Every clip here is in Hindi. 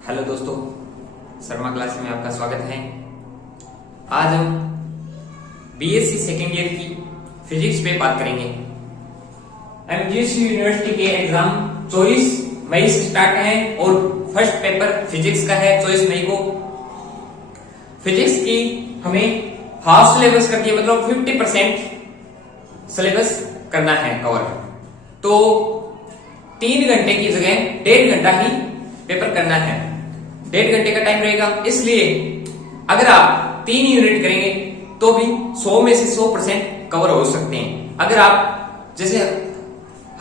हेलो दोस्तों, शर्मा क्लास में आपका स्वागत है। आज हम बीएससी सेकेंड ईयर की फिजिक्स पे बात करेंगे। एमजीएसयू यूनिवर्सिटी के एग्जाम 24 मई से स्टार्ट है और फर्स्ट पेपर फिजिक्स का है 24 मई को। फिजिक्स की हमें हाफ सिलेबस कर दिया, मतलब 50% सिलेबस करना है कवर। तो 3 घंटे की जगह 1.5 घंटा ही पेपर करना है। 1.5 घंटे का टाइम रहेगा, इसलिए अगर आप 3 यूनिट करेंगे तो भी 100 में से 100% कवर हो सकते हैं। अगर आप जैसे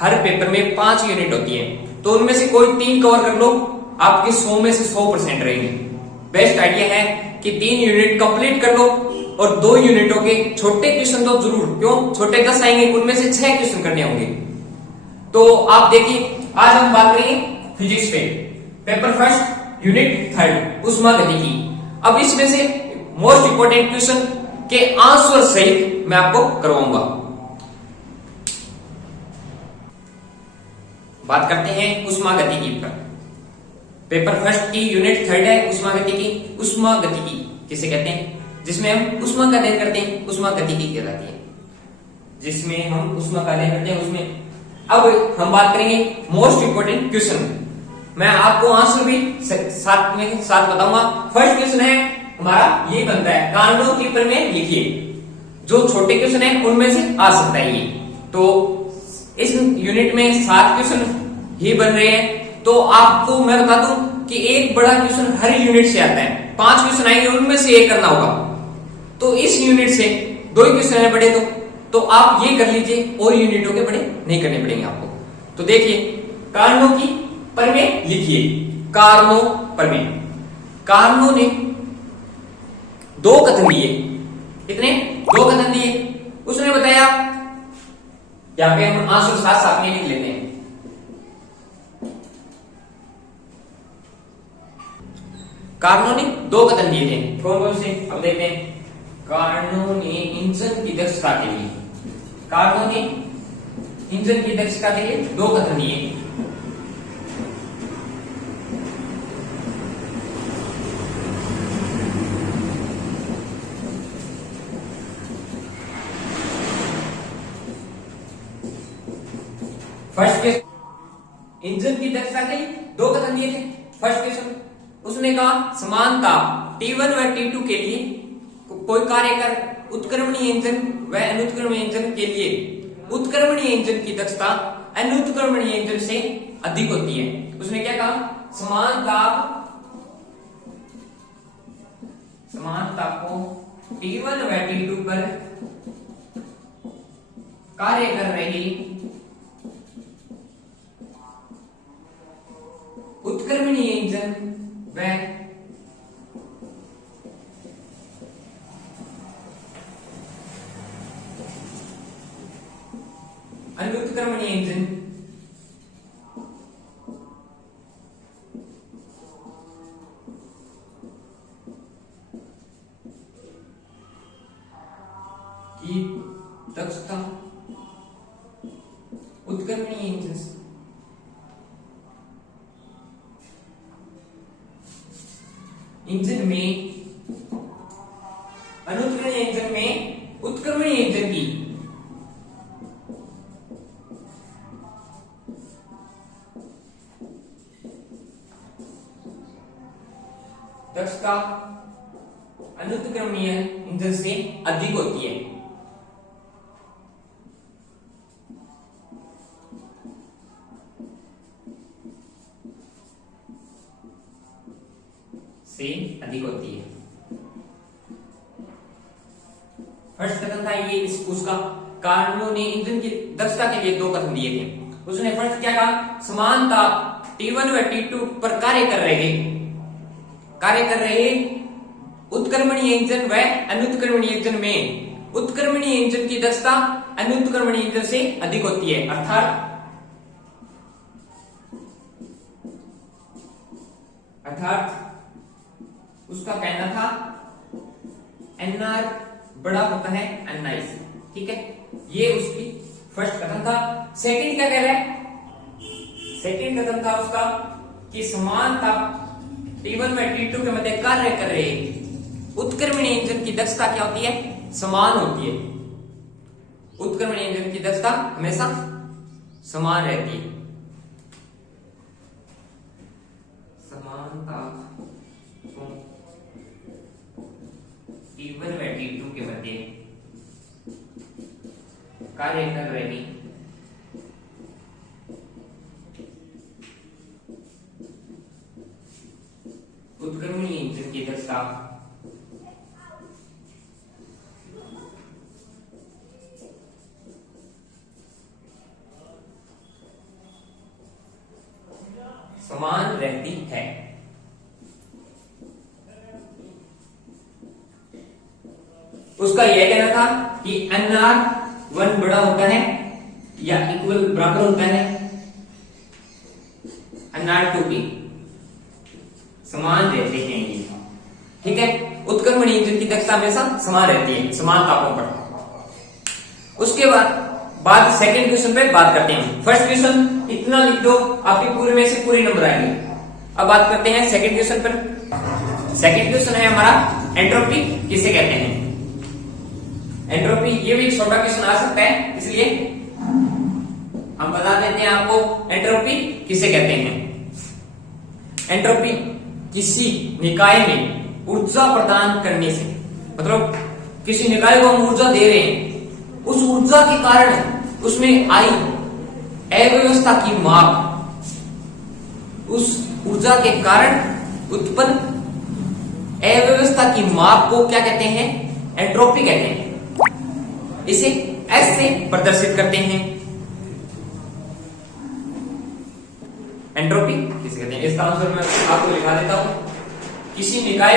हर पेपर में 5 यूनिट होती है तो उनमें से कोई 3 कवर कर लो, आपके 100 में से 100% रहेंगे। बेस्ट आइडिया है कि 3 यूनिट कंप्लीट कर लो और 2 यूनिटों के छोटे क्वेश्चन तो जरूर, क्यों छोटे 10 आएंगे, उनमें से 6 क्वेश्चन करने होंगे। तो आप देखिए, आज हम बात करेंगे फिजिक्स पे, पेपर फर्स्ट यूनिट 3 ऊष्मागतिकी। अब इसमें से मोस्ट इंपोर्टेंट क्वेश्चन के आंसर सहित मैं आपको करवाऊंगा। बात करते हैं ऊष्मागतिकी पर। पेपर फर्स्ट की यूनिट 3 है ऊष्मागतिकी। ऊष्मागतिकी किसे कहते हैं? जिसमें हम ऊष्मा का अध्ययन करते हैं, ऊष्मागतिकी कहलाती है। जिसमें हम ऊष्मा का अध्ययन करते हैं उसमें अब हम बात करेंगे मोस्ट इंपोर्टेंट क्वेश्चन। मैं आपको आंसर भी साथ बताऊंगा। फर्स्ट क्वेश्चन है हमारा, ये बनता है कार्नो की प्रमेय लिखिए। जो छोटे क्वेश्चन है उनमें से आ सकता है ये। तो इस यूनिट में 7 क्वेश्चन ही बन रहे हैं। तो आपको मैं बता दूं कि एक बड़ा क्वेश्चन हर यूनिट से आता है। 5 क्वेश्चन आएंगे, उनमें से एक करना होगा। तो इस यूनिट से 2 ही क्वेश्चन है बड़े, तो आप ये कर लीजिए और यूनिटों के बड़े नहीं करने पड़ेंगे आपको। तो देखिए, कार्नो की प्रमेय लिखिए। कार्नो प्रमेय, कार्नो ने 2 कथन दिए। कितने? 2 कथन दिए। उसने बताया, यहाँ पे हम आंसर साथ साथ में लिख लेते हैं। कार्नो ने 2 कथन दिए थे। कौन कौन से? अब देखते हैं। कार्नो ने इंजन की दक्षता के लिए, कार्नो ने इंजन की दक्षता के लिए 2 कथन दिए। फर्स्ट क्वेश्चन, इंजन की दक्षता के लिए 2 कथन दिए थे। फर्स्ट क्वेश्चन उसने कहा, समान ताप T1 व T2 के लिए कोई कार्य कर उत्क्रमणीय इंजन व अनुत्क्रमणीय इंजन के लिए उत्क्रमणीय इंजन की दक्षता अनुत्क्रमणीय इंजन से अधिक होती है। उसने क्या कहा? समान ताप को T1 व T2 पर कार्य कर रही उत्क्रमणीय इंजन व अनुत्क्रमणीय इंजन की दक्षता उत्क्रमणीय इंजन में अनुत्क्रमणीय इंजन में उत्क्रमणीय इंजन की दक्षता अनुत्क्रमणीय इंजन से अधिक होती है। अधिक होती है। फर्स्ट कथन था ये उसका, कार्नो ने इंजन की दक्षता के लिए 2 कथन दिए थे। उसने फर्स्ट क्या कहा? समान ताप T1 व T2 पर कार्य कर रहे उत्क्रमणीय इंजन व अनुत्क्रमणीय इंजन में उत्क्रमणीय इंजन की दक्षता अनुत्क्रमणीय इंजन से अधिक होती है। अर्थात उसका कहना था NR बड़ा होता है NI से। ठीक है, ये उसकी फर्स्ट कथन था। सेकंड क्या कह रहा है? सेकंड कथन था उसका कि समान ताप T1 में T2 के मध्य कार्य कर रहे उत्क्रमणीय इंजन की दक्षता क्या होती है? समान होती है। उत्क्रमणीय इंजन की दक्षता हमेशा समान रहती है। समानता T1 व T2 के मध्य कार्य कर रही उत्क्रमणीय इंजन की दक्षता समान रहती है। उसका यह कहना था कि NR1 बड़ा होता है या इक्वल बराबर होता है NR2 की, समान रहते हैं ये, ठीक है। उत्क्रमणीय इंजन की दक्षता हमेशा समान रहती है समान तापों पर। उसके बाद सेकंड क्वेश्चन पे बात करते हैं। फर्स्ट क्वेश्चन इतना लिख दो, आपके पूरे में से पूरे नंबर आएंगे। अब बात करते हैं सेकंड क्वेश्चन पर। सेकंड क्वेश्चन है हमारा एंट्रोपी किसे कहते हैं। एंट्रोपी, ये भी छोटा क्वेश्चन आ सकता है, इसलिए हम बता देते हैं आपको एंट्रोपी किसे कहते हैं। एंट्रोपी किसी निकाय में ऊर्जा प्रदान करने से, मतलब किसी निकाय को हम ऊर्जा दे रहे हैं, उस ऊर्जा के कारण उसमें आई अव्यवस्था की माप, उस ऊर्जा के कारण उत्पन्न अव्यवस्था की माप को क्या कहते हैं? एंट्रोपी कहते हैं। इसे एस से प्रदर्शित करते हैं। एंट्रोपी किसे कहते हैं? इसका आंसर मैं आपको लिखा देता हूं। किसी निकाय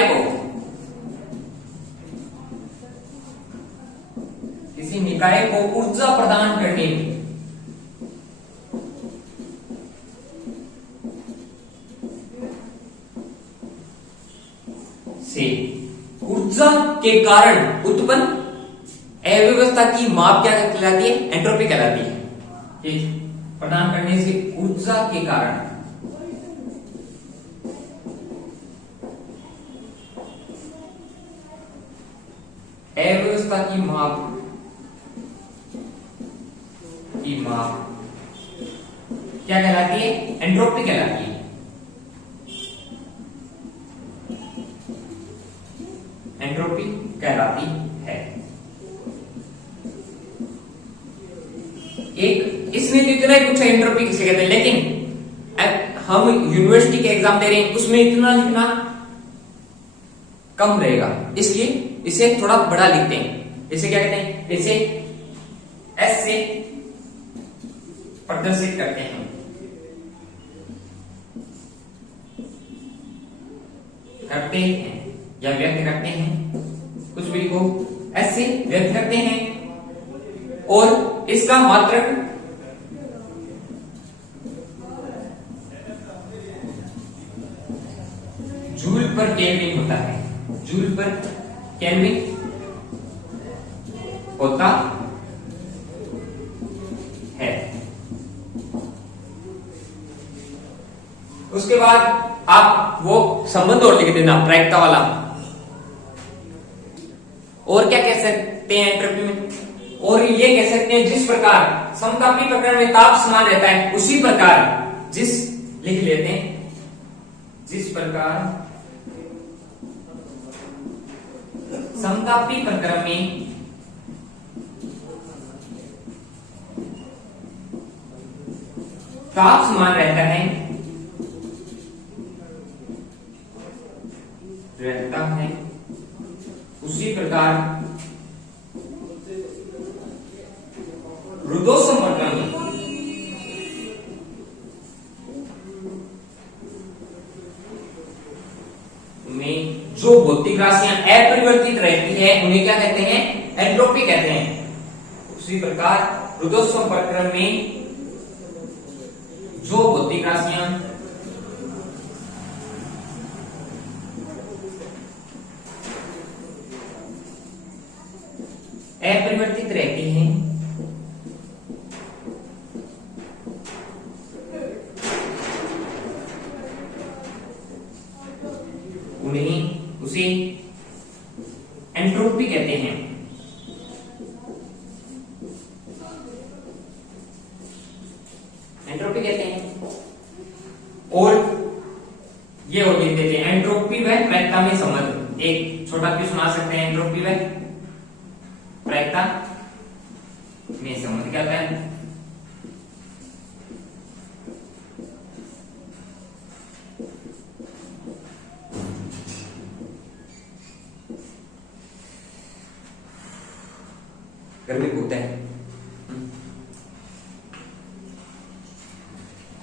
को ऊर्जा प्रदान करने से ऊर्जा के कारण उत्पन्न अव्यवस्था की माप क्या कहलाती है? एंट्रोपी कहलाती है। ठीक, प्रदान करने से ऊर्जा के कारण अव्यवस्था की माप क्या कहलाती है? एंट्रोपी कहलाती है। एंट्रोपी कहलाती है। एक इसमें तो इतना ही पूछा एंट्रोपी किसे कहते हैं, लेकिन हम यूनिवर्सिटी के एग्जाम दे रहे हैं, उसमें इतना लिखना कम रहेगा, इसलिए इसे थोड़ा बड़ा लिखते हैं। इसे क्या कहते हैं? इसे एस से प्रदर्शित करते हैं। या व्यक्त करते हैं, कुछ भी को एस से व्यक्त करते हैं। और इसका मात्रक जूल पर केल्विन होता है। जूल पर केल्विन होता है। उसके बाद आप वो संबंध और लिख देना प्रायिकता वाला। और क्या कह सकते हैं एंट्रोपी में? और ये कह सकते हैं जिस प्रकार समतापी प्रकरण में ताप समान रहता है, उसी प्रकार लिख लेते हैं, जिस प्रकार समतापी प्रकरण में ताप समान रहता है, उसी प्रकार रुद्धोष्म प्रकरण में जो भौतिक राशियां अपरिवर्तित रहती है उन्हें क्या कहते हैं? एंट्रोपी कहते हैं। उसी प्रकार रुद्धोष्म प्रकरण में जो भौतिक राशियां अपरिवर्तित रहती हैं उसे एंट्रोपी कहते हैं। एंट्रोपी कहते हैं। और ये और लिख देते हैं एंट्रोपी व प्रायिकता में संबंध। एक छोटा क्वेश्चन आ सकते हैं, एंट्रोपी व प्रायिकता में संबंध क्या होता है? गर्मी बहुत है।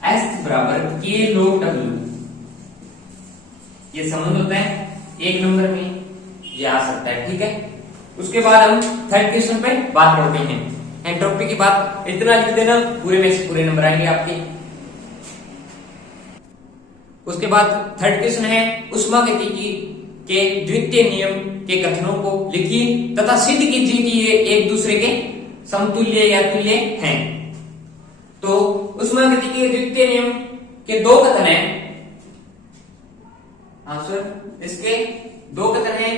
S बराबर K log W, ये संबंध होता है एक नंबर में, ये आ सकता है। ठीक है, उसके बाद हम थर्ड क्वेश्चन पे बात करते हैं। एंट्रोपी की बात इतना लिख देना, पूरे में से पूरे नंबर आएंगे आपके। उसके बाद थर्ड क्वेश्चन है ऊष्मागतिकी के द्वितीय नियम के कथनों को लिखिए तथा सिद्ध कीजिए कि ये एक दूसरे के समतुल्य या तुल्य हैं। तो ऊष्मागतिकी के द्वितीय नियम के दो कथन हैं। आंसर इसके दो कथन हैं।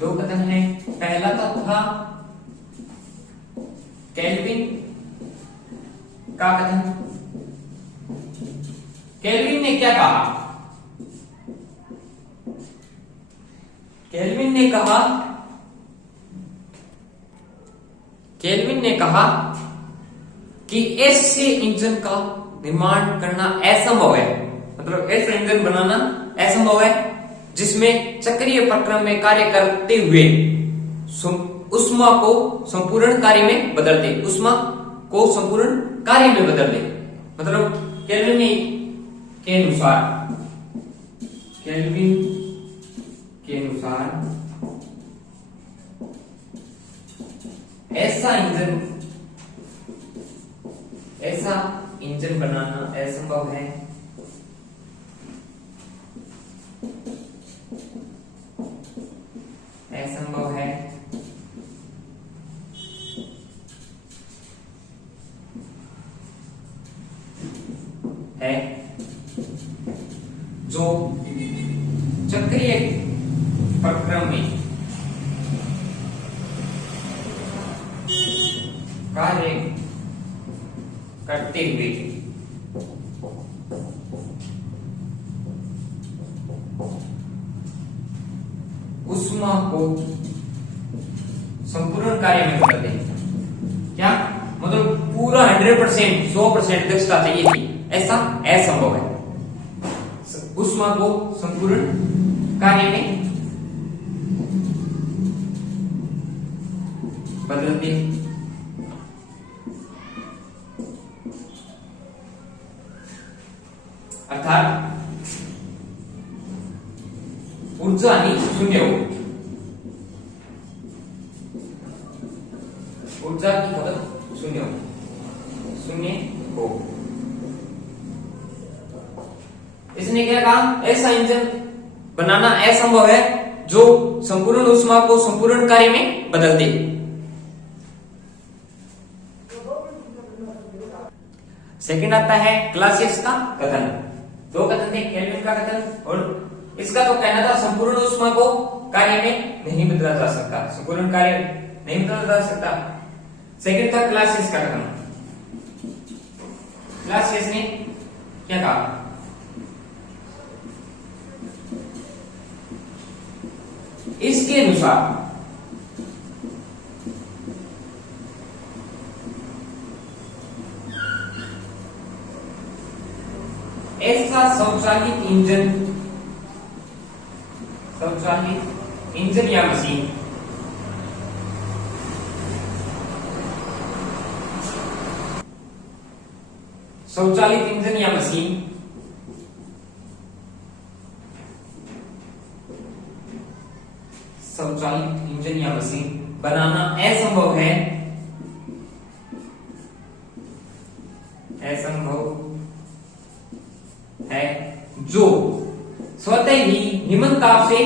दो कथन हैं। पहला तो था केल्विन का कथन। केल्विन ने क्या कहा? केल्विन ने कहा कि ऐसे इंजन का निर्माण करना असंभव है, मतलब ऐसा इंजन बनाना असंभव है जिसमें चक्रीय प्रक्रम में कार्य करते हुए ऊष्मा को संपूर्ण कार्य में बदल दे। ऊष्मा को संपूर्ण कार्य में बदल दे। मतलब केल्विन के अनुसार ऐसा इंजन बनाना असंभव है। जो चक्रीय प्रक्रम में कार्य करते हुए ऊष्मा को संपूर्ण कार्य में बदल दें। क्या मतलब पूरा 100% 100% दक्षता चाहिए थी, ऐसा असंभव है। ऊष्मा को संपूर्ण कार्य में बदल दें। अर्थात ऊर्जा ही शून्य हो, ऊर्जा की खपत शून्य हो। इसने क्या कहा? ऐसा इंजन बनाना असंभव है जो संपूर्ण ऊष्मा को संपूर्ण कार्य में बदल दे। सेकंड आता है क्लासियस का कथन। दो कथन थे, केल्विन का कथन और इसका तो कहना था संपूर्ण ऊष्मा को कार्य में नहीं बदला जा सकता, संपूर्ण कार्य नहीं बदला जा सकता। सेकंड था क्लासियस का कथन। क्लासियस ने क्या कहा? इसके अनुसार ऐसा स्वचालित इंजन या मशीन बनाना असंभव है जो स्वतः ही निम्न ताप से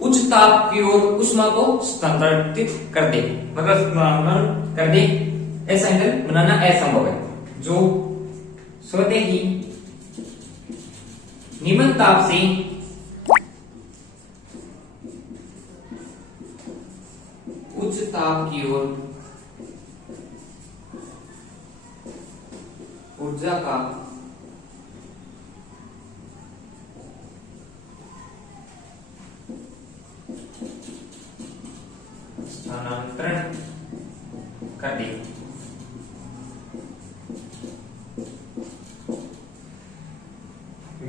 उच्च ताप की ओर ऊष्मा को स्थानांतरित कर दे, मतलब स्थानांतरण कर दे। ऐसा इंजन बनाना असंभव है जो स्वतः ही निम्न ताप से उच्च ताप की ओर ऊर्जा का स्थानांतरण कर दे।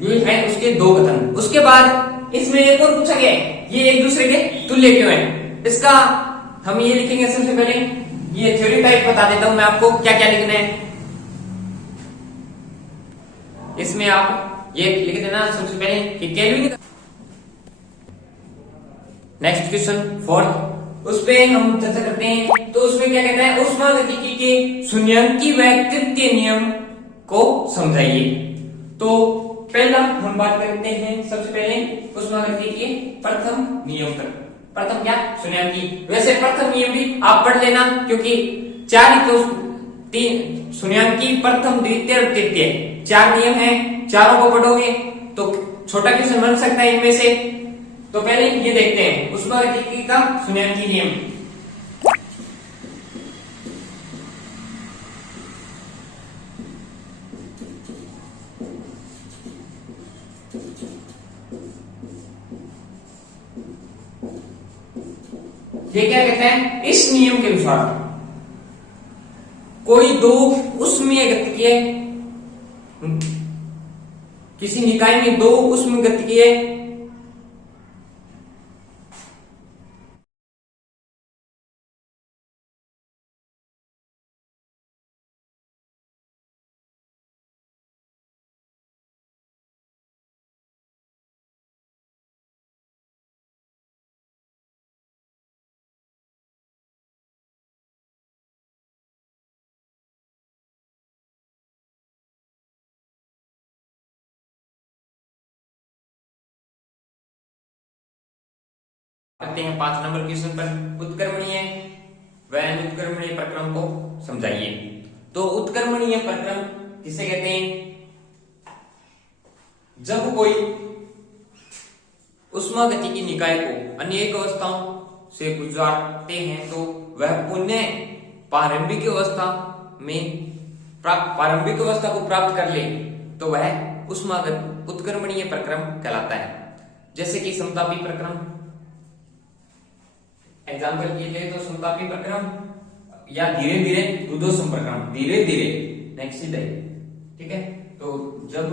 ये है उसके दो कथन। उसके बाद इसमें एक और पूछा गया है, ये एक दूसरे के तुल्य क्यों है। इसका हम ये लिखेंगे, सबसे पहले ये थ्योरी टाइप बता देता हूं मैं आपको क्या क्या लिखना है। इसमें आप ये लिख देना सबसे पहले कि केल्विन। नेक्स्ट क्वेश्चन फोर्थ, उस पे हम चर्चा करते हैं। तो उसमें क्या कहता है, ऊष्मागतिकी के शून्याङ्की व तृतीय नियम को समझाइए। तो पहला हम बात करते हैं सबसे पहले ऊष्मागतिकी के प्रथम नियम पर। प्रथम क्या, शून्याङ्की। वैसे प्रथम नियम भी आप पढ़ लेना, क्योंकि चार ही तो तीन शून्याङ्की, प्रथम, द्वितीय और तृतीय, चार नियम हैं। चारों को पढ़ोगे तो छोटा क्वेश्चन बन सकता है इनमें से। तो पहले ये देखते हैं ऊष्मागतिकी का शून्याङ्की नियम। ये क्या कहते हैं, इस नियम के अनुसार कोई दो उष्मीय गतिकीय, किसी निकाय में दो उष्मीय गतिकीय करते हैं 5 नंबर क्वेश्चन पर। उत्क्रमणीय व अनुत्क्रमणीय प्रक्रम को समझाइए। तो उत्क्रमणीय प्रक्रम किसे कहते हैं, जब कोई ऊष्मागतिकी निकाय को अनेक अवस्थाओं से गुजारते हैं तो वह पुनः प्रारंभिक अवस्था को प्राप्त कर ले तो वह उत्क्रमणीय प्रक्रम कहलाता है। जैसे कि समतापी प्रक्रम, एग्जाम्पल के लिए तो समतापी प्रक्रम या धीरे धीरे रुद्धोष्म प्रक्रम, धीरे धीरे नेक्स्ट सीधे, ठीक है। तो जब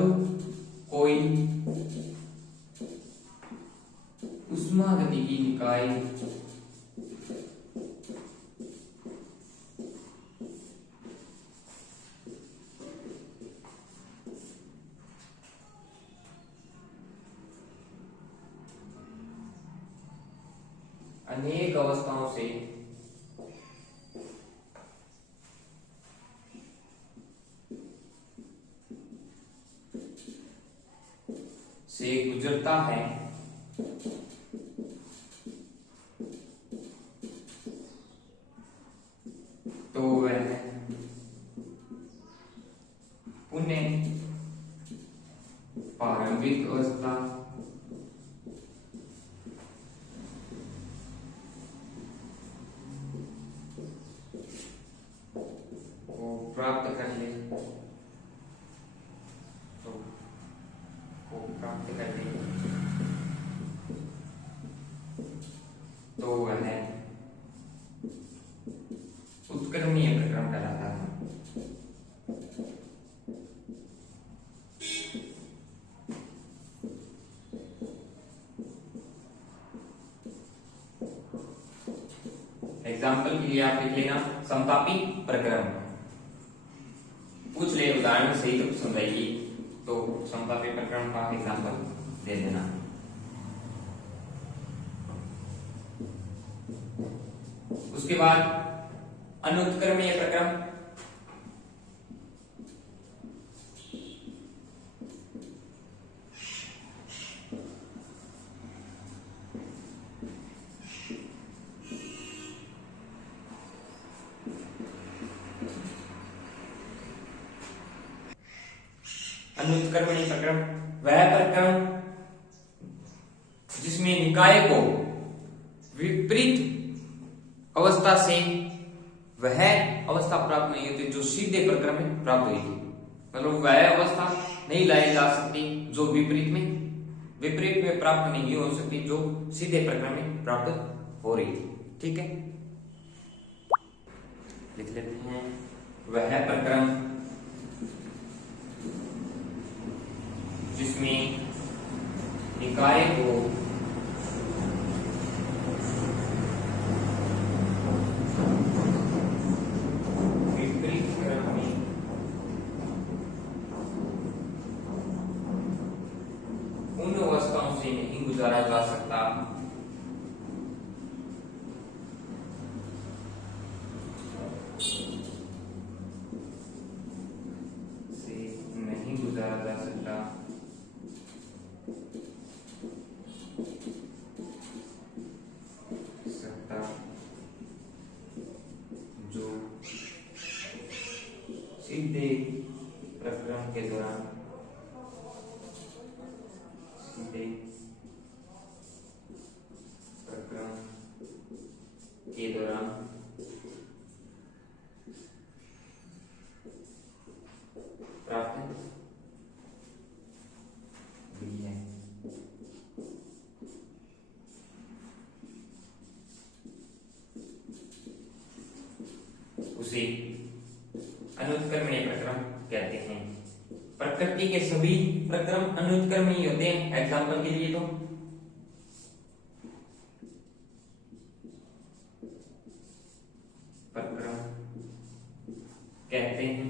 कोई ऊष्मागतिकी निकाय अनेक अवस्थाओं से गुजरता है तो वह पुनः प्रारंभिक अवस्था प्राप्त कर ले तो वह उत्क्रमणीय प्रक्रम कहलाता है। एग्जाम्पल के लिए आप लिख लेना समतापी प्रक्रम, पूछ ले उदाहरण सही तो समझाइए। तो समतापी प्रक्रम का एग्जाम्पल दे देना। उसके बाद अनुत्क्रमणीय प्रक्रम, अनुत्क्रमणीय प्रक्रम वह प्रक्रम जिसमें निकाय को विपरीत अवस्था से वह अवस्था प्राप्त नहीं होती जो सीधे प्रक्रम में प्राप्त हुई थी। मतलब वह अवस्था नहीं लाई जा सकती जो विपरीत में प्राप्त नहीं हो सकती जो सीधे प्रक्रम में प्राप्त हो रही थी। ठीक है, लिख लेते हैं। वह प्रक्रम जिसमें निकाय को विपरीत क्रम में उन अवस्थाओं से नहीं गुजारा जा सकता जो सीधे प्रक्रम के दौरान प्राप्त हुई है। उसे अनुत्क्रमणीय प्रक्रम कहते हैं। प्रकृति के सभी प्रक्रम अनुत्क्रमणीय होते हैं। एग्जाम्पल के लिए तो प्रक्रम कहते हैं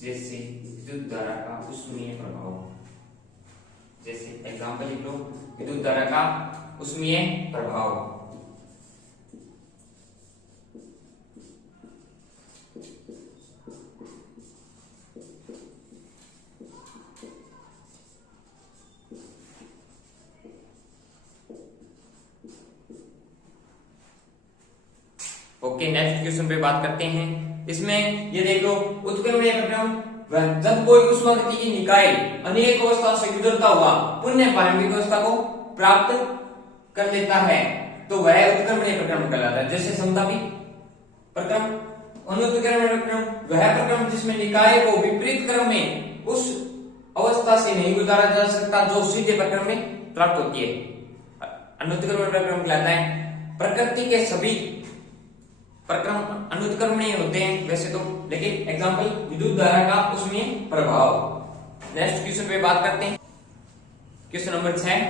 जैसे विद्युत धारा का उष्मीय प्रभाव। जैसे एग्जाम्पल लिख लो, विद्युत धारा का उष्मीय प्रभाव। ओके, नेक्स्ट क्वेश्चन पे बात करते हैं। इसमें ये देख लो, उत्क्रमणीय प्रक्रम वह जब कोई ऊष्मागतिकी की निकाय अनेक अवस्थाओं से गुजरता हुआ पुनः प्रारंभिक अवस्था को प्राप्त कर लेता है तो वह उत्क्रमणीय प्रक्रम कहलाता है। जैसे समतापी प्रक्रम। अनुत्क्रमणीय प्रक्रम वह प्रक्रम जिसमें निकाय को विपरीत क्रम में उस अवस्था से नहीं गुजारा जा सकता जो सीधे प्रक्रम में प्राप्त होती है। अनुत्क्रमणीय प्रक्रम कहलाता है। प्रकृति के सभी प्रक्रम अनुत्क्रमणीय होते हैं वैसे तो, लेकिन एग्जांपल विद्युत धारा का उसमें प्रभाव। नेक्स्ट क्वेश्चन पे बात करते हैं। Question number 6।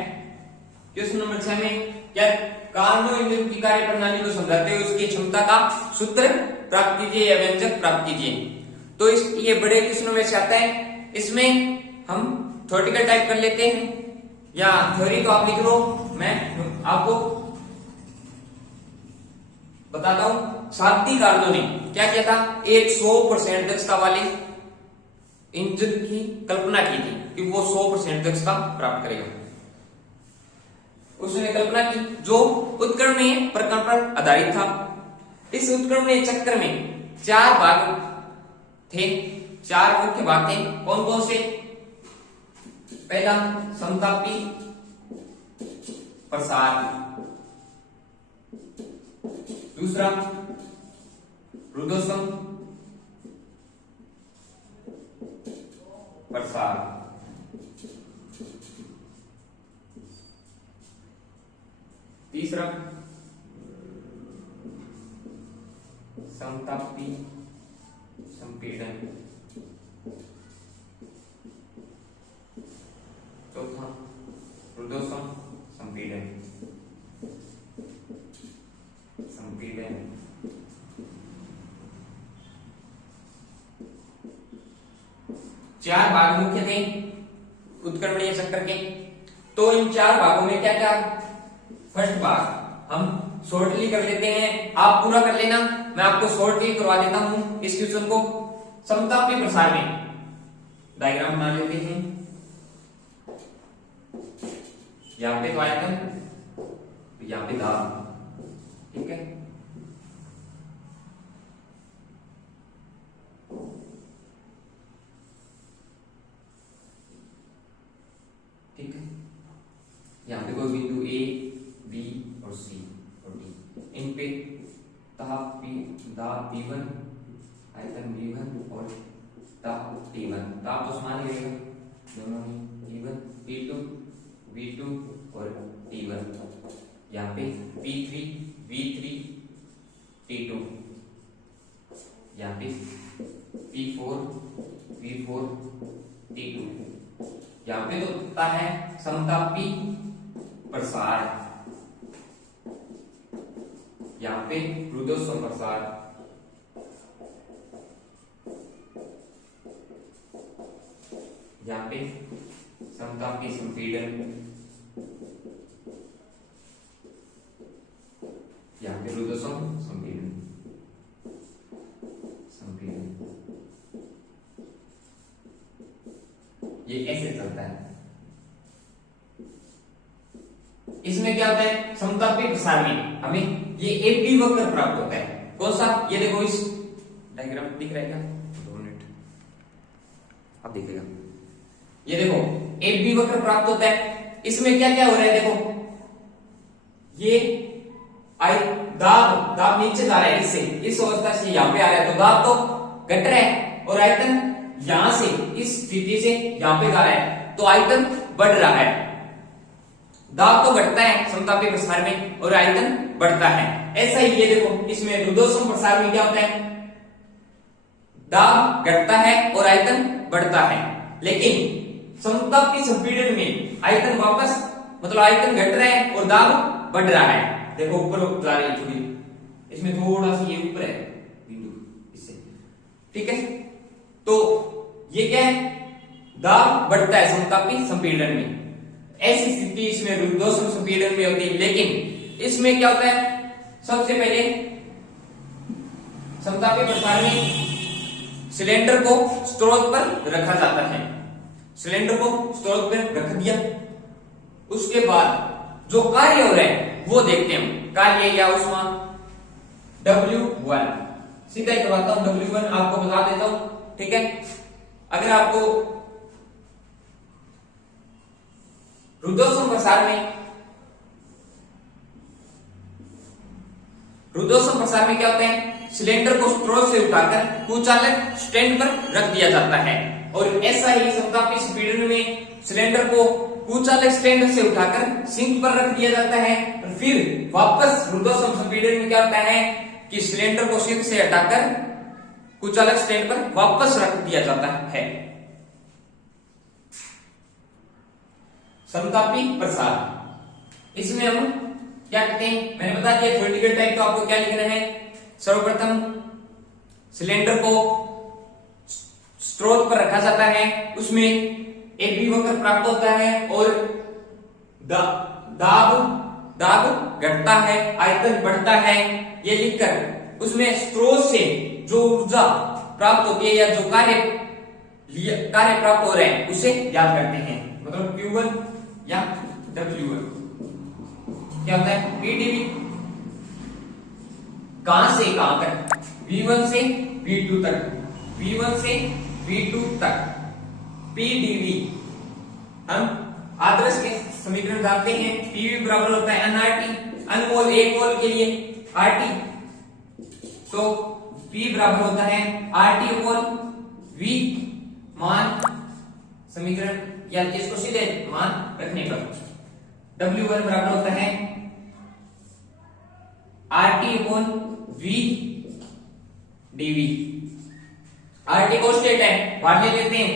क्वेश्चन नंबर 6 में क्या कार्नो इंजन की कार्य प्रणाली को समझाते हुए उसकी क्षमता का सूत्र प्राप्त कीजिए या व्यंजक प्राप्त कीजिए। तो ये बड़े क्वेश्चनों में से आता है। इसमें हम थ्योरेटिकल टाइप कर लेते हैं या थ्योरी तो आप लिख लो, मैं आपको बताता हूं। शांति कार्नो ने क्या किया था, 100% दक्षता वाले इंजन की कल्पना की थी कि वो 100% दक्षता प्राप्त करेगा। उसने कल्पना की जो उत्क्रमणीय प्रक्रम पर आधारित था। इस उत्क्रमणीय चक्र में 4 भाग थे, 4 मुख्य भाग थे। कौन कौन से? पहला समतापी प्रसार, दूसरा रुद्धोष्म प्रसार, तीसरा समतापी संपीड़न, चौथा रुद्धोष्म संपीड़न। 4 भाग मुख्य थे उत्क्रमणीय चक्र के। तो इन 4 भागों में क्या क्या? फर्स्ट भाग हम शॉर्टली कर लेते हैं, आप पूरा कर लेना, मैं आपको शॉर्टली करवा देता हूं इस क्वेश्चन को। समतापी प्रसार में डायग्राम बना लेते हैं। यहां पे तो आयतन, यहां पे दाब, ठीक है। दाब V1, आयतन V1 और ताप T1, ताप तो समान ही रहेगा दोनों ही, T1 T2 V2 और T1, यहाँ पे P3 V3 T2, यहाँ पे P4 V4 T2, यहाँ पे तो होता है समतापी प्रसार, यहाँ पे रुद्धोष्म प्रसार, यहाँ पे समतापी संपीड़न, यहाँ पे रुद्धोष्म संपीड़न, ये ऐसे चलता है। इसमें क्या होता है, समतापी प्रसार में हमें ये एबी वक्र प्राप्त होता है। कौन सा, ये देखो इस डायग्राम दिख रहा है क्या, 2 मिनट अब दिखेगा, ये देखो एबी वक्र प्राप्त होता है। इसमें क्या क्या हो रहा है, देखो ये दाब नीचे जा रहा है, इससे इस अवस्था से यहाँ पे आ रहा है, तो दाब तो घट रहा है और आयतन यहां से इस स्थिति से यहां पे जा रहा है, तो आयतन बढ़ रहा है। दाब तो घटता है समतापी प्रसार में और आयतन बढ़ता है। ऐसा ही ये देखो इसमें रुद्धोष्म प्रसार में क्या होता है, दाब घटता है और आयतन बढ़ता है, लेकिन समतापी संपीड़न में आयतन वापस, मतलब आयतन घट रहा है और दाब बढ़ रहा है। देखो ऊपर जा रही है थोड़ी, इसमें थोड़ा सा ये ऊपर है बिंदु इससे, ठीक है। तो ये क्या है, दाब बढ़ता है समतापी संपीड़न में, ऐसी स्थिति इसमें रुद्धोष्म संपीड़न में होती है। लेकिन इसमें क्या होता है, सबसे पहले समतापी प्रसार में सिलेंडर को स्रोत पर रखा जाता है, सिलेंडर को स्रोत पर रख दिया, उसके बाद जो कार्य हो रहा है वो देखते हैं, कार्य या ऊष्मा W1, सीधा ही करवाता हूं, W1 आपको बता देता हूं, ठीक है। अगर आपको रुद्धोष्म प्रसार में क्या होते हैं, सिलेंडर को स्रोत से उठाकर कुचालक स्टैंड पर रख दिया जाता है, और ऐसा ही समतापी संपीड़न में सिलेंडर को कुचालक स्टैंड से उठाकर सिंक पर रख दिया जाता है, और फिर वापस रुद्धोष्म संपीड़न में क्या होता है कि सिलेंडर को सिंक से हटाकर कुचालक स्टैंड पर वापस रख दिया जाता है। समतापी प्रसार, इसमें हम क्या कहते हैं, मैंने बता दिया थ्योरेटिकल टाइप, तो आपको क्या लिखना है, सर्वप्रथम सिलेंडर को स्रोत पर रखा जाता है, उसमें एक भी वक्र प्राप्त होता है और दाब घटता है, आयतन बढ़ता है, ये लिखकर उसमें स्रोत से जो ऊर्जा प्राप्त होती है या जो कार्य प्राप्त हो रहे हैं उसे याद करते हैं, मतलब Q1 या W1 क्या होता है, PdV कहां से कहां तक, V1 से V2 तक, V1 से V2 तक, PdV हम आदर्श के समीकरण जानते हैं, PV बराबर होता है nRT, अनमोल एक मोल के लिए RT, तो P बराबर होता है RT अपॉन V, मान समीकरण या इसको सीधे मान रखने पर W1 बराबर होता है RT upon V dV, RT constant है, बाहर ले लेते हैं,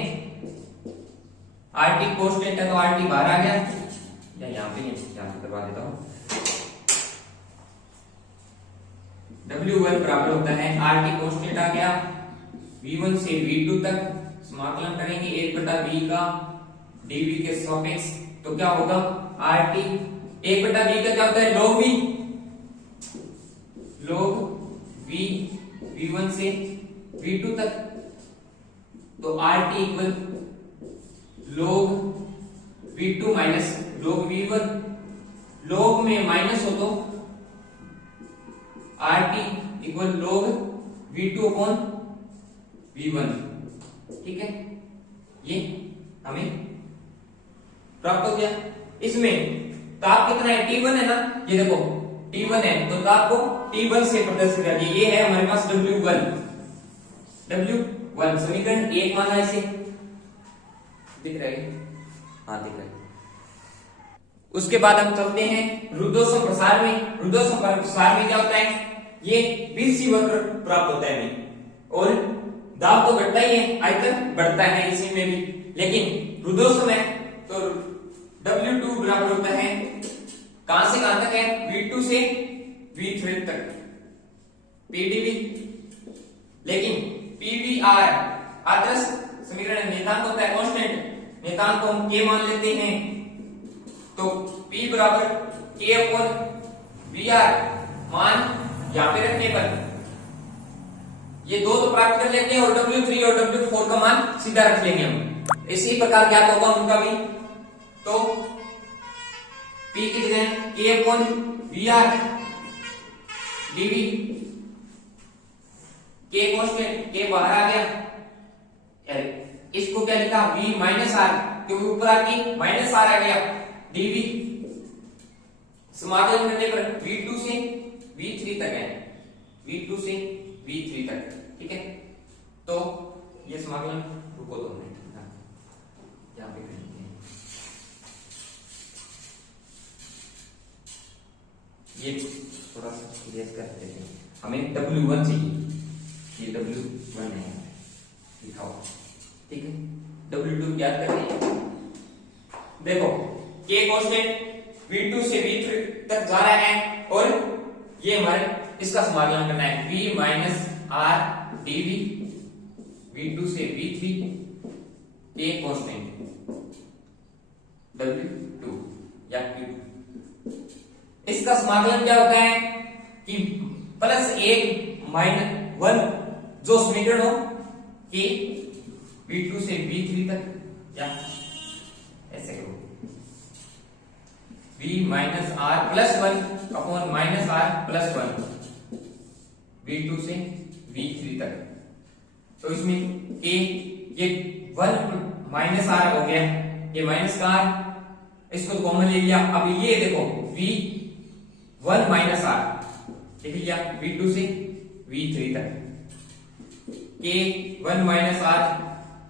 RT कांस्टेंट है तो RT बाहर आ गया, या यहां पे करवा देता हूं, W1 बराबर होता है RT कांस्टेंट आ गया, V1 से V2 तक समाकलन करेंगे 1/V का dV के सापेक्ष, तो क्या होगा RT 1/V का क्या होता है, log V, V1 से V2 तक, तो RT equal log V2 minus log V1, log में माइनस हो तो RT equal log V2 upon V1, ठीक है, ये हमें प्राप्त हो गया। इसमें ताप कितना है, T1 है ना, ये देखो T1 है तो ताप को T1 से प्रदर्शित कर दिया। ये है हमारे पास W1 समीकरण 1 माना इसे, दिख रहा है? हाँ दिख रहा है। उसके बाद हम चलते हैं रुद्धोष्म प्रसार में। रुद्धोष्म प्रसार में क्या होता है, ये बीसी वक्र प्राप्त होता है हमें, और दाब तो घटता ही है, आयतन बढ़ता है इसी में भी, लेकिन रुद्धोष्म है तो W2 बराबर होता है, कहां से कहां तक है, V2 से V3 तक PdV, लेकिन PVR आदर्श समीकरण नियतांक होता है कांस्टेंट, नियतांक को हम K मान लेते हैं, तो P बराबर K/VR मान यहां पे रखने पर ये दो तो प्राप्त कर लेते हैं, और W3 और W4 का मान सीधा रख लेंगे हम। इसी प्रकार क्या होगा उनका भी, तो P की जगह K/VR dV, K constant, K बाहर आ गया, इसको क्या लिखा V माइनस R, क्योंकि ऊपर आके माइनस R आ गया, dV समाकलन करने पर V2 से V3 तक है, V2 से V3 तक, ठीक है। तो ये समाकलन, रुको 2 मिनट, यहां पे करते हैं, ये थोड़ा सा क्लियर करते हैं। हमें W1 चाहिए, ये W1 है, लिखाओ, ठीक है। W2 ज्ञात करें, देखो K कांस्टेंट V2 से V3 तक जा रहा है, और ये हमारे इसका समाकलन करना है, V minus R dV, V2 से V3 K कांस्टेंट W2 या Q। इसका समाकलन क्या होता है कि +1 - 1 जो समीकरण हो कि V2 से V3 तक, या ऐसे करो, V minus R plus 1 upon minus R plus 1 V2 से V3 तक। तो इसमें K ये 1 माइनस R हो गया, ये माइनस का R, इसको कॉमन ले लिया। अब ये देखो V1 माइनस R लिख लिया, V2 से V3 तक, K1 माइनस R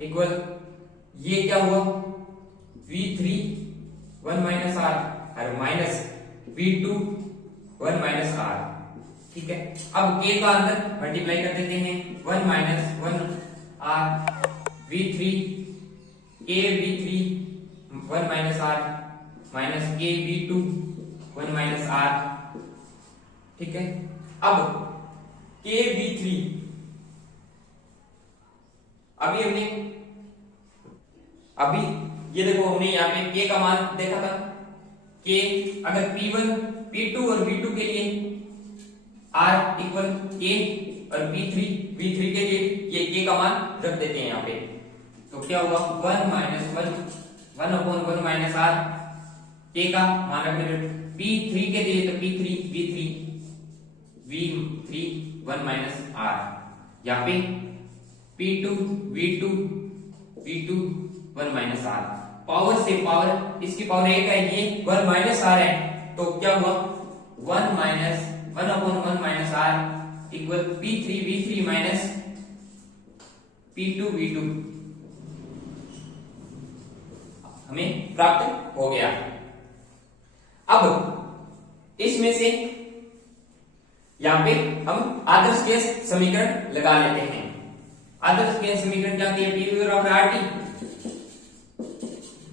इक्वल, ये क्या हुआ, V3 1 माइनस R और माइनस V2 1 माइनस R, ठीक है। अब K का अंदर मल्टीप्लाई कर देते हैं, 1 minus 1 R V3 K V3 1 minus R minus K V2 1 minus R, ठीक है। अब K V3, अभी ये देखो हमने यहाँ पे K का मान देखा था, K अगर P1 P2 और V2 के लिए R इक्वल K, और P3 V3 के लिए ये K का मान रख देते हैं यहाँ पे, तो क्या होगा 1 minus 1 upon 1 minus R, K का मान रखने पर P3 के लिए तो P3 V3 1 माइनस R, यहाँ पे P2 V2 1 minus R, power से पावर, इसकी पावर 1 है, ये 1 माइनस R है, तो क्या हुआ 1 minus 1 upon 1 minus R equal P3 V3 minus P2 V2 हमें प्राप्त हो गया। अब इसमें से यहां पे हम आदर्श गैस समीकरण लगा लेते हैं। आदर्श गैस समीकरण क्या होती है, P बराबर RT,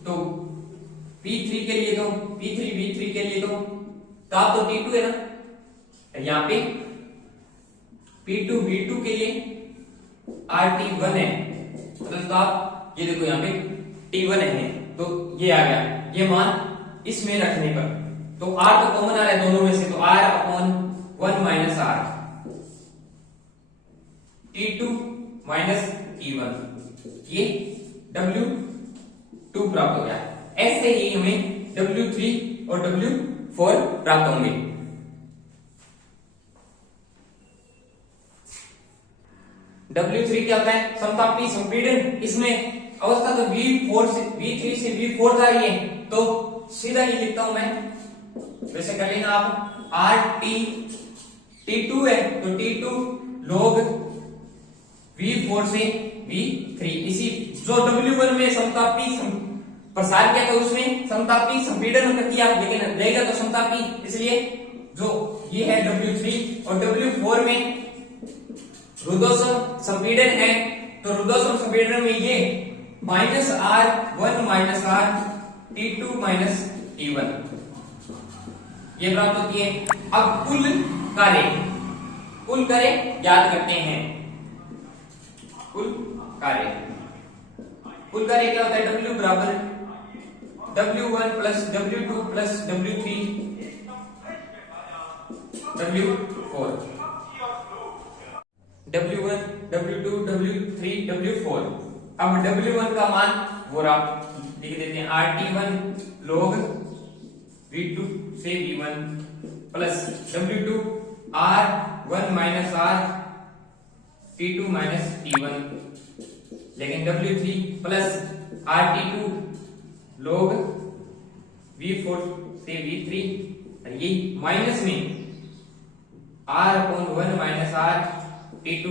तो P3 के लिए तो P3 V3 के लिए तो ताप तो T2 है ना, यहाँ पे P2 V2 के लिए RT1 है, मतलब ताप ये देखो यहाँ पे T1 है, तो ये आ गया, ये मान इसमें रखने पर, तो R तो कॉमन आ रहा है दोनों में से, तो R upon 1 minus R T2 minus T1, ये W2 प्राप्त हो गया। ऐसे ही हमें W3 और W4 प्राप्त होंगे। W3 क्या होता है, समतापी संपीड़न, इसमें अवस्था तो V3 से V4 जा रही है, तो सीधा ही लिखता हूं मैं, वैसे कर लेना आप, RT T2 है तो T2 log V4 से V3। इसी जो W1 में समतापी प्रसार किया था उसमें समतापी संपीड़न कर दिया, लेकिन रहेगा तो समतापी, इसलिए जो ये है W3 और W4 में रुद्धोष्म संपीड़न है, तो रुद्धोष्म संपीड़न में ये -R1 -R T2 T1 ये प्राप्त होती है। अब कुल कार्य याद करते हैं। कुल कार्य क्या होता है? W बराबर W1 plus W2 plus W3 W4, W1 W2 W3 W4। अब W1 का मान वो लिख देते हैं RT1 log V2 से V1 plus W2 R1 minus R T2 T1, लेकिन W3 plus RT2 log V4 से V3, ये माइनस में R/1 minus R T2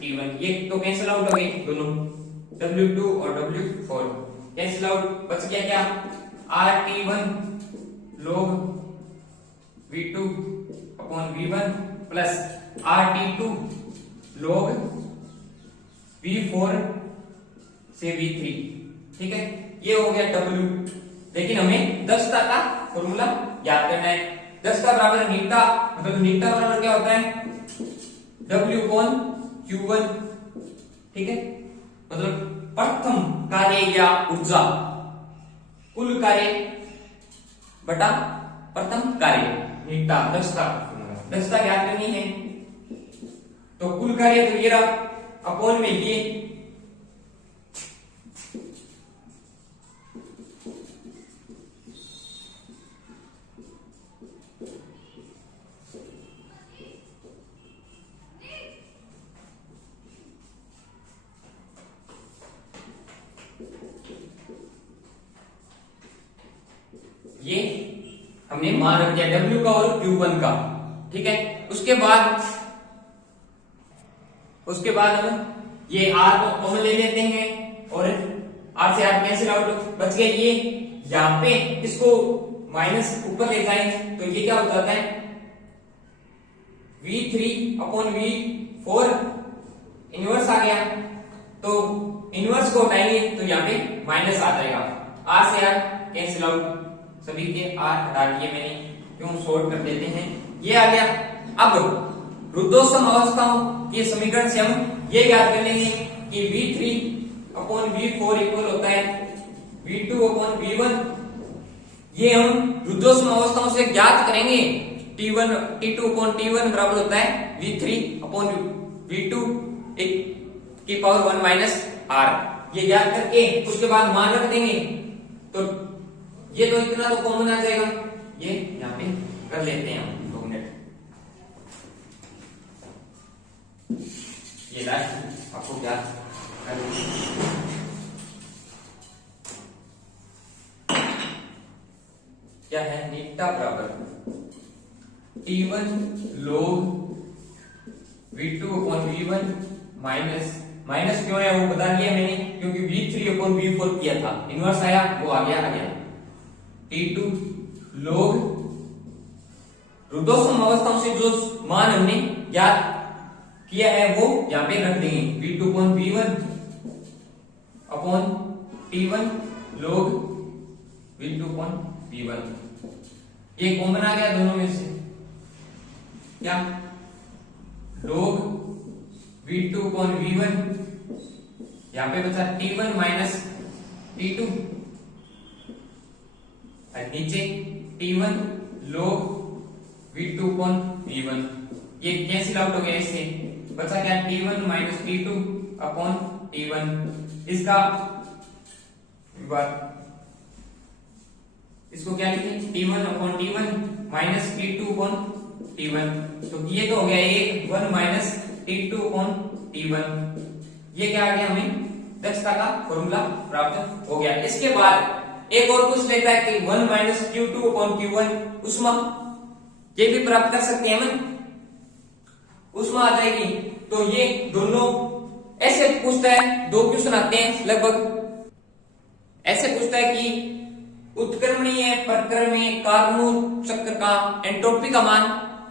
T1, ये तो कैंसिल आउट हो गए दोनों, W2 और W4 कैंसिल आउट, बच गया क्या? RT1 log V2 V1 plus RT2 log V4 से V3, ठीक है, ये हो गया W। लेकिन हमें दक्षता का फॉर्मूला याद करना है। दक्षता बराबर नीटा, मतलब नीटा बराबर क्या होता है? W कोण Q1, ठीक है, मतलब प्रथम कार्य या ऊर्जा, कुल कार्य बटा प्रथम कार्य, नीटा दक्षता याद करनी है। तो कुल कार्य तो ये रहा, अपॉन में ये हमने मान रख दिया W का और Q1 का, ठीक है। उसके बाद हम ये R को कॉमन ले लेते हैं और R से R कैंसिल आउट, बच गया ये। यहाँ पे इसको माइनस ऊपर ले जाएं तो ये क्या हो जाता है? V3/V4 इनवर्स आ गया, तो इनवर्स को हटाएंगे तो यहाँ पे माइनस आ जाएगा। R से R कैंसिल आउट, सभी के R हटा दिए मैंने, क्यों शॉर्ट कर देते हैं, ये आ गया। अब रुद्धोष्म अवस्थाओं के समीकरण से हम ये याद कर लेंगे कि V3/V4 इक्वल होता है V2/V1। ये हम रुद्धोष्म अवस्थाओं से ज्ञात करेंगे। T2/T1 बराबर होता है V3/V2 की पावर 1 माइनस R। ये याद करके उसके बाद मान रख देंगे, तो ये तो इतना तो कॉमन आ जाएगा, ये यहाँ पे कर लेते हैं हम 2 मिनट। ये लास्ट आपको क्या है? नीटा बराबर T1 log V2/V1 माइनस क्यों है वो बता दिया मैंने, क्योंकि V3/V4 किया था, इनवर्स आया वो आ गया। T2 log रुद्धोष्म अवस्थाओं से जो मान हमने ज्ञात किया है वो यहाँ पे रख देंगे। V2/V1 T1 log V2/V1, ये कॉमन आ गया दोनों में से, क्या? log V2/V1, यहाँ पे बचा T1 माइनस T2, और नीचे T1 log V2/V1, ये कैंसिल आउट हो गया, इससे बचा क्या? T1 minus T2/T1। इसको क्या लिखे? T1/T1 माइनस T2/T1, तो ये तो हो गया 1 माइनस T2/T1। ये क्या आ गया? हमें दक्षता का फॉर्मूला प्राप्त हो गया। इसके बाद एक और कुछ लेता है कि 1 माइनस Q2/Q1 उष्मा, ये भी प्राप्त कर सकते हैं हम। उसमें आ जाएगी। तो ये दोनों ऐसे पूछता है, 2 क्वेश्चन आते हैं लगभग ऐसे पूछता है कि उत्क्रमणीय प्रक्रम में कार्बोन चक्र का एंट्रोपी का मान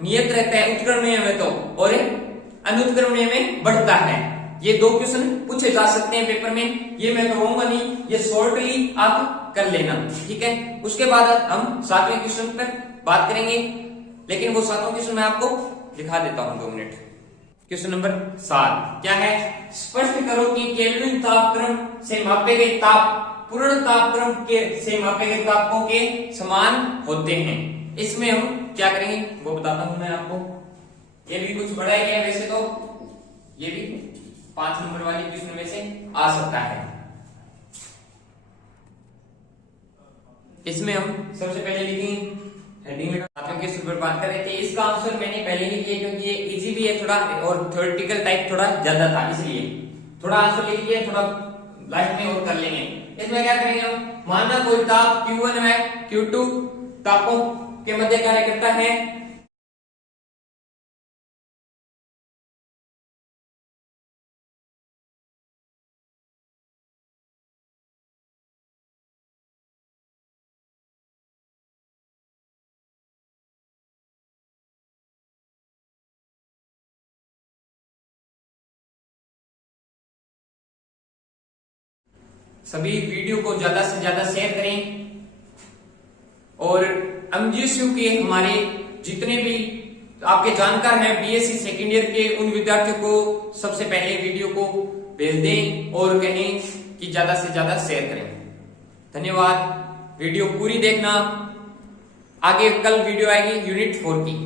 नियत रहता है उत्क्रमणीय में तो, और अनुत्क्रमणीय में बढ़ता है। ये 2 क्वेश्चन पूछे जा सकते हैं पेपर में, ये मैं कहूंगा नहीं, ये शॉर्टली आप कर लेना, ठीक है। उसके बाद हम 7वें क्वेश्चन पर बात करेंगे, लेकिन वो 7वां क्वेश्चन मैं आपको दिखा देता हूं 2 मिनट। क्वेश्चन नंबर 7 क्या है, स्पष्ट करो कि केल्विन तापक्रम से मापे गए ताप पूर्ण तापक्रम के से मापे गए तापों के समान होते हैं। इसमें हम क्या करेंगे वो बताता हूं मैं आपको। ये भी कुछ बड़ा ही है वैसे तो, ये भी 5 नंबर वाली क्वेश्चन में से आ सकता है। इसमें हम सबसे पहले लिखेंगे हेडिंग में 7वें क्वेश्चन पर बात कर रहे थे। इसका आंसर मैंने पहले लिख लिया क्योंकि ये इजी भी है थोड़ा और थ्योरेटिकल टाइप थोड़ा ज्यादा था, इसलिए थोड़ा आंसर लिख लिया, थोड़ा लास्ट में और कर लेंगे। इसमें क्या करेंगे हम, मानना कोई ताप Q1 है, Q2 तापों के मध्य कार्य करता है। सभी वीडियो को ज्यादा से ज्यादा शेयर करें और एमजीएसयू के हमारे जितने भी आपके जानकार हैं बीएससी सेकेंड ईयर के, उन विद्यार्थियों को सबसे पहले वीडियो को भेज दें और कहें कि ज्यादा से ज्यादा शेयर करें। धन्यवाद, वीडियो पूरी देखना। आगे कल वीडियो आएगी यूनिट 4 की।